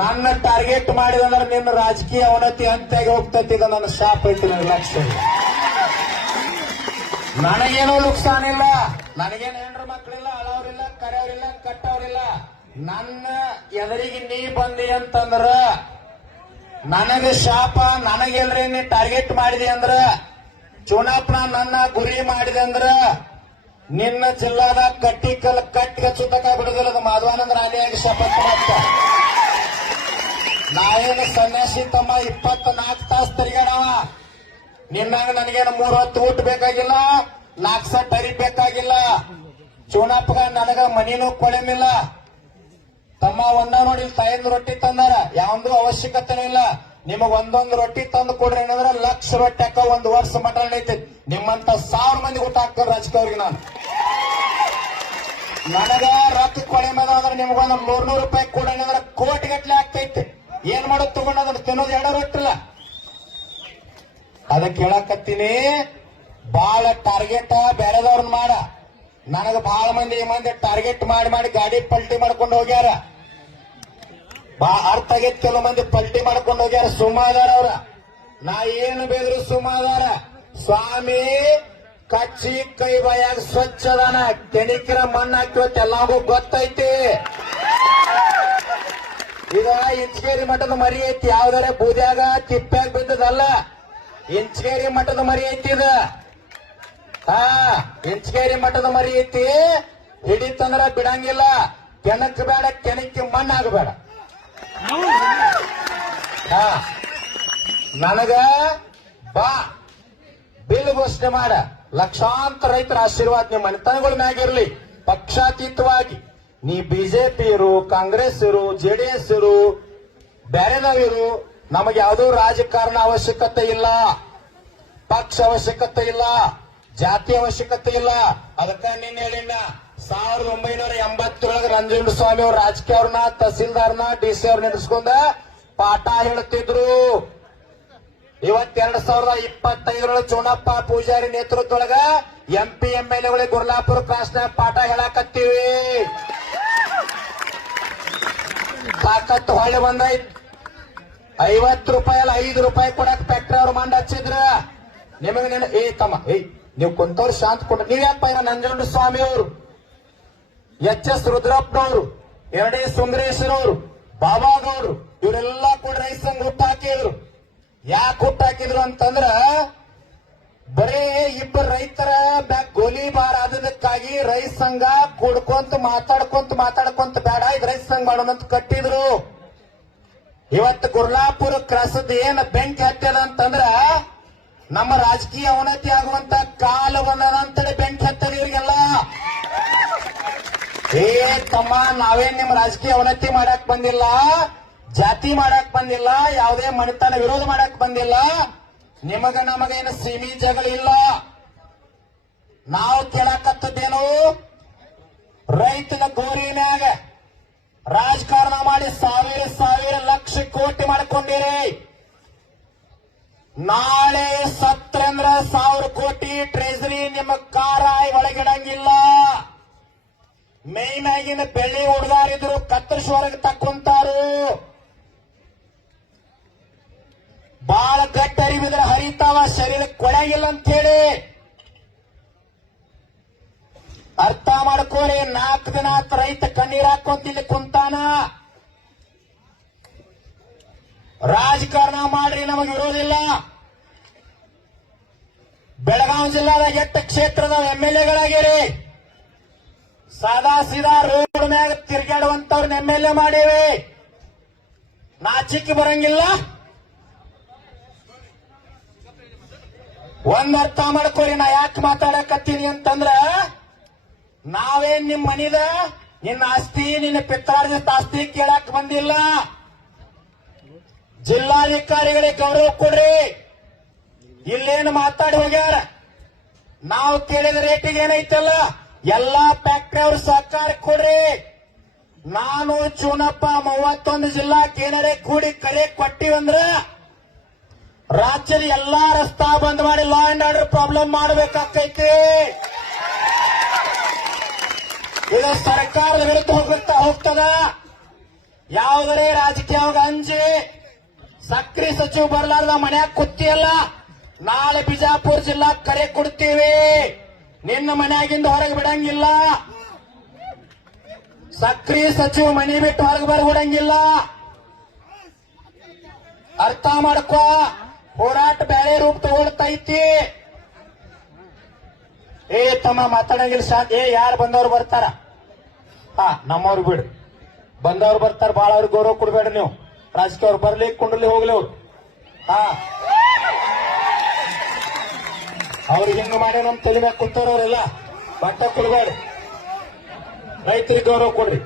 ನನ್ನ ಟಾರ್ಗೆಟ್ ಮಾಡಿದಂದ್ರೆ ನಿನ್ನ ರಾಜಕೀಯ ಅವನತಿ ಅಂತ್ಯಾಗಿ ಹೋಗ್ತೈತಿ. ಈಗ ನನ್ನ ಶಾಪ್ ಐತಿ, ನನಗೆ ಲಕ್ಷ್ಯ ಇಲ್ಲ. ನನಗೇನೋ ನುಕ್ಸಾನಿಲ್ಲ, ನನಗೇನು ಹೆಂಡ್ರ ಮಕ್ಕಳಿಲ್ಲ, ಅಳವ್ರಿಲ್ಲ, ಕರೆಯವ್ರಿಲ್ಲ, ಕಟ್ಟವ್ರಿಲ್ಲ. ನನ್ನ ಎದುರಿಗೆ ನೀ ಬಂದಿ ಅಂತಂದ್ರ ನನಗೆ ಶಾಪ, ನನಗೆಲ್ರಿ ನೀ ಟಾರ್ಗೆಟ್ ಮಾಡಿದೆ ಅಂದ್ರ, ಚುನಾವಣಾ ನನ್ನ ಗುರಿ ಮಾಡಿದೆ ಅಂದ್ರ ನಿನ್ನ ಜಿಲ್ಲಾದ ಕಟ್ಟಿ ಕಟ್ಟಿಗೆ ಸುತ್ತಕ ಬಿಡುದಿಲ್ಲ. ಮಾಧವಾನಂದ ರಾಣಿಯಾಗಿ ಶಪಥ ಮಾಡ್ತ. ನಾವೇನು ಸನ್ಯಾಸಿ ತಮ್ಮ 24 ತಾಸು ತಿರುಗಾಡವ. ನಿನ್ನಂಗ ನನಗೇನು 3 ಹೊತ್ತು ಊಟ ಬೇಕಾಗಿಲ್ಲ, 4 ಸೆಟ್ ಅರಿಬೇಕಾಗಿಲ್ಲ. ಚುನಾಪಗ ನನಗ ಮನಿನೂ ಕೊಳೆಮಿಲ್ಲ. ತಮ್ಮ ಒಂದ ನೋಡಿ ತಾಯಿಂದ ರೊಟ್ಟಿ ತಂದಾರ, ಯಾವಂದು ಅವಶ್ಯಕತೆನೂ ಇಲ್ಲ. ನಿಮಗ್ ಒಂದೊಂದು ರೊಟ್ಟಿ ತಂದು ಕೊಡ್ರಿ ಏನಂದ್ರೆ 1,00,000 ರೊಟ್ಟಿ ಹಾಕ 1 ವರ್ಷ ಮಟ ನಡೀತೈತಿ. ನಿಮ್ಮಂತ 1000 ಮಂದಿ ಊಟ ಹಾಕ್ತಾರೆ ರಾಜಕೀಯವ್ರಿಗೆ. ನನಗ ರೊಕ್ಕ ಕೊಳೆ ಮೇಲೆ ಅಂದ್ರೆ ನಿಮ್ಗೊಂದು 100 ರೂಪಾಯಿ ಕೊಡ ಅಂದ್ರೆ ಕೋಟಿ ಗಟ್ಲೆ ಆಗ್ತೈತಿ. ಏನ್ ಮಾಡೋದು ತಗೊಂಡ್ರೆ ತಿನ್ನೋದು 2 ರೊಟ್ಟಿಲ್ಲ. ಅದಕ್ಕೆ ಹೇಳಕತ್ತೀನಿ, ಬಾಳ ಟಾರ್ಗೆಟ್ ಬೇರೆದವ್ರನ್ನ ಮಾಡ. ನನಗ ಬಹಳ ಮಂದಿ ಟಾರ್ಗೆಟ್ ಮಾಡಿ ಗಾಡಿ ಪಲ್ಟಿ ಮಾಡ್ಕೊಂಡು ಹೋಗ್ಯಾರ. ಅರ್ಥ ಆಗೈತಿ, ಕೆಲವು ಮಂದಿ ಪಲ್ಟಿ ಮಾಡ್ಕೊಂಡು ಹೋಗ್ಯಾರ. ಸುಮಾದಾರ ಅವ್ರ, ನಾ ಏನು ಬೇದ್ರು ಸುಮಾದಾರ. ಸ್ವಾಮಿ ಕಚ್ಚಿ ಕೈ ಬಾಯಾಗ ಸ್ವಚ್ಛ ಅದಾನ, ಕೆಣಿಕಿರ ಮಣ್ಣು ಹಾಕಿವತ್ತು ಎಲ್ಲಾಗೂ ಗೊತ್ತೈತಿ. ಈಗ ಇಂಚಗೇರಿ ಮಠದ ಮರಿ ಐತಿ, ಯಾವ್ದಾರ ಬೂದ್ಯಾಗ ತಿಪ್ಪ್ಯಾಗ ಬಿದ್ದದಲ್ಲ. ಇಂಚಗೇರಿ ಮಠದ ಮರಿ ಐತಿ ಇದು. ಇಂಚಗೇರಿ ಮಠದ ಮರಿ ಐತಿ. ಹಿಡಿತಂದ್ರ ಬಿಡಂಗಿಲ್ಲ. ಕೆಣಕ್ ಬೇಡ, ಕೆಣಕಿ ಮಣ್ಣಾಗಬೇಡ. ನನಗ ಬಾ ಬಿಲ್ ಘೋಷಣೆ ಮಾಡ. ಲಕ್ಷಾಂತರ ರೈತರ ಆಶೀರ್ವಾದ ನಿಮ್ಮ ಮನೆತನಗಳ ಮ್ಯಾಗಿರ್ಲಿ. ಪಕ್ಷಾತೀತವಾಗಿ ನೀ ಬಿಜೆಪಿ ಇರು, ಕಾಂಗ್ರೆಸ್ ಇರು, ಜೆಡಿಎಸ್ ಇರು, ಬೇರೆನವಿರು, ನಮಗೆ ಯಾವುದೂ ರಾಜಕಾರಣ ಅವಶ್ಯಕತೆ ಇಲ್ಲ, ಪಕ್ಷ ಅವಶ್ಯಕತೆ ಇಲ್ಲ, ಜಾತಿ ಅವಶ್ಯಕತೆ ಇಲ್ಲ. ಅದಕ್ಕೆ ನೀನ್ ಹೇಳಿನ 1987 ನಂಜುಂಡಸ್ವಾಮಿ ಅವ್ರ ರಾಜಕೀಯ ಅವ್ರನ್ನ, ತಹಸೀಲ್ದಾರ್ನ, DC ಅವ್ರ ನಿಲ್ಲಿಸ್ಕೊಂಡ ಪಾಠ ಹೇಳ್ತಿದ್ರು. ಇವತ್ 2025 ಚುನಪ್ಪ ಪೂಜಾರಿ ನೇತೃತ್ವದೊಳಗ MP MLA ಗುರ್ಲಾಪುರ ಕ್ರಾಸ್ನಾಗ ಪಾಠ ಹೇಳಾಕತ್ತೀವಿ. ತಾಕತ್ತು ಹೊಳೆ ಬಂದೈತ್. 50 ರೂಪಾಯಿ ಅಲ್ಲ 5 ರೂಪಾಯಿ ಕೊಡಕ್ ಫ್ಯಾಕ್ಟ್ರಿ ಅವ್ರು ಮಂಡ್ ಹಚ್ಚಿದ್ರ. ನಿಮಗೆ ತಮ್ಮ ನೀವು ಕುಂತವ್ರು ಶಾಂತ ಕೊಡ. ನೀವ್ಯಾಕ ನಂಜುಂಡಸ್ವಾಮಿ ಅವರು, HS ರುದ್ರಪ್ಪನವರು, ಎರಡೇ ಸುಂದರೇಶ್ವರವರು, ಬಾಬಾಗೌಡ್ರು ಇವರೆಲ್ಲಾ ಕೂಡ ರೈತ ಸಂಘ ಹುಟ್ಟು ಹಾಕಿದ್ರು. ಯಾಕೆ ಹುಟ್ಟು ಹಾಕಿದ್ರು ಅಂತಂದ್ರ ಬರೀ ಇಬ್ಬರು ರೈತರ ಬ್ಯಾಗ್ ಗೋಲಿಬಾರ್ ಆದದಕ್ಕಾಗಿ ರೈತ ಸಂಘ ಕೂಡ್ಕೊಂತ ಮಾತಾಡ್ಕೊಂತ ಬೇಡ, ಇದು ರೈತ ಸಂಘ ಮಾಡೋಣ ಅಂತ ಕಟ್ಟಿದ್ರು. ಇವತ್ತು ಗುರ್ಲಾಪುರ ಕ್ರಾಸದ ಏನ್ ಬೆಂಕಿ ಹತ್ತದ ಅಂತಂದ್ರ ನಮ್ಮ ರಾಜಕೀಯ ಅವನತಿ ಆಗುವಂತ ಕಾಲ ಬಂದದಂತೇಳಿ ಬೆಂಕಿ ಹತ್ತದ ಇವ್ರಿಗೆಲ್ಲ. ತಮ್ಮ, ನಾವೇನ್ ನಿಮ್ ರಾಜಕೀಯ ಅವನತಿ ಮಾಡಕ್ ಬಂದಿಲ್ಲ, ಜಾತಿ ಮಾಡಕ್ ಬಂದಿಲ್ಲ, ಯಾವುದೇ ಮನೆತನ ವಿರೋಧ ಮಾಡಕ್ ಬಂದಿಲ್ಲ. ನಿಮಗ ನಮಗೇನು ಸೀಮಿ ಜಗಳಿಲ್ಲ. ನಾವು ಕೇಳಕತ್ತದೇನು, ರೈತನ ಗೋರಿ ಮ್ಯಾಗ ರಾಜಕಾರಣ ಮಾಡಿ ಸಾವಿರ ಲಕ್ಷ ಕೋಟಿ ಮಾಡ್ಕೊಂಡಿರಿ. ನಾಳೆ ಸತ್ರಂದ್ರ 1000 ಕೋಟಿ ಟ್ರೆಜರಿ ನಿಮ್ಮ ಕಾರಾಯಿ ಒಳಗಿಡಂಗಿಲ್ಲ. ಮೈ ಮ್ಯಾಗಿನ ಬೆಳ್ಳಿ ಹುಡುಗಾರಿದ್ರು ಕತ್ತರಿಸುವರೆಗೆ ತಕ್ಕೊಂತಾರು. ಬಾಳ ಗಟ್ಟಿ ಅರಿವಿದ್ರೆ ಹರಿತಾವ, ಶರೀರಕ್ಕೆ ಕೊಳೆಗಿಲ್ಲ ಅಂತ ಹೇಳಿ ಅರ್ಥ ಮಾಡ್ಕೋರಿ. 4 ದಿನ ರೈತ ಕಣ್ಣೀರ್ ಹಾಕೊಂತಿಲ್ಲಿ ಕುಂತಾನ. ರಾಜಕಾರಣ ಮಾಡ್ರಿ, ನಮಗೆ ವಿರೋಧಿಲ್ಲ. ಬೆಳಗಾವಿ ಜಿಲ್ಲಾದ 8 ಕ್ಷೇತ್ರದ MLAಗಳಾಗಿರಿ. ಸಾದಾ ಸೀದಾ ರೋಡ್ ಮ್ಯಾಗ ತಿರ್ಗಾಡುವಂತವ್ರನ್ನ MLA ಮಾಡೀವಿ. ನಾಚಿಕೆ ಬರಂಗಿಲ್ಲ. ಒಂದ್ ಅರ್ಥ ಮಾಡ್ಕೋರಿ, ನಾ ಯಾಕೆ ಮಾತಾಡಕತ್ತೀನಿ ಅಂತಂದ್ರ, ನಾವೇನ್ ನಿಮ್ ಮನಿದ ನಿನ್ನ ಆಸ್ತಿ, ನಿನ್ನ ಪಿತ್ರಾರ್ಜಿತ ಆಸ್ತಿ ಕೇಳಕ್ ಬಂದಿಲ್ಲ. ಜಿಲ್ಲಾಧಿಕಾರಿಗಳಿಗೆ ಗೌರವ ಕೊಡ್ರಿ. ಇಲ್ಲೇನು ಮಾತಾಡಿ ಹೋಗ್ಯಾರ. ನಾವು ಕೇಳಿದ ರೇಟಿಗೆ ಏನೈತಲ್ಲ ಎಲ್ಲಾ ಫ್ಯಾಕ್ಟರಿ ಅವ್ರ ಸಹಕಾರ ಕೊಡ್ರಿ. ನಾನು ಚೂನಪ್ಪ 31 ಜಿಲ್ಲಾಕ್ಕೆ ಏನಾರೇ ಕೂಡಿ ಕರೆ ಕೊಟ್ಟಿವಂದ್ರ ರಾಜ್ಯದ ಎಲ್ಲಾ ರಸ್ತಾ ಬಂದ್ ಮಾಡಿ ಲಾ ಅಂಡ್ ಆರ್ಡರ್ ಪ್ರಾಬ್ಲಮ್ ಮಾಡಬೇಕಾಕೈತಿ. ಇದು ಸರ್ಕಾರದ ವಿರುದ್ಧ ಹೋಗ್ತದ. ಯಾವುದರೇ ರಾಜಕೀಯವಾಗ ಅಂಜಿ ಸಕ್ರಿ ಸಚಿವ ಬರ್ಲಾರ್ದ ಮನ್ಯಾಗ ಕುತ್ತಿಯಲ್ಲ, ನಾಳೆ ಬಿಜಾಪುರ ಜಿಲ್ಲಾ ಕರೆ ಕೊಡ್ತೀವಿ. ನಿನ್ನ ಮನ್ಯಾಗಿಂದ ಹೊರಗೆ ಬಿಡಂಗಿಲ್ಲ. ಸಕ್ರಿ ಸಚಿವ ಮನಿ ಬಿಟ್ಟು ಹೊರಗೆ ಬರ್ಬಿಡಂಗಿಲ್ಲ. ಅರ್ಥ ಮಾಡ್ಕೋ. ಹೋರಾಟ ಬೇರೆ ರೂಪ ತಗೊಳ್ತೈತಿ. ಏ ತಮ್ಮ ಮಾತಾಡಂಗಿಲ್ಲ ಶಾಂತ. ಯಾರು ಬಂದವ್ರು ಬರ್ತಾರ? ನಮ್ಮವ್ರು ಬಿಡು. ಬಂದವ್ರು ಬರ್ತಾರ, ಬಾಳ ಅವ್ರಿಗೆ ಗೌರವ ಕೊಡ್ಬೇಡ ನೀವು. ರಾಜಕೀಯ ಅವ್ರು ಬರ್ಲಿ ಕುಂಡ್ಲಿ ಹೋಗ್ಲಿ ಅವ್ರು. ಅವ್ರಿಗೆ ಹಿಂಗ ಮಾಡಿ ನಮ್ ತಲೆ ಮ್ಯಾಗ ಕುಂತವ್ರವ್ರೆಲ್ಲ ಬಟ್ಟ ಕೊಡ್ಬೇಡ. ರೈತರಿಗೆ ಗೌರವ ಕೊಡ್ರಿ.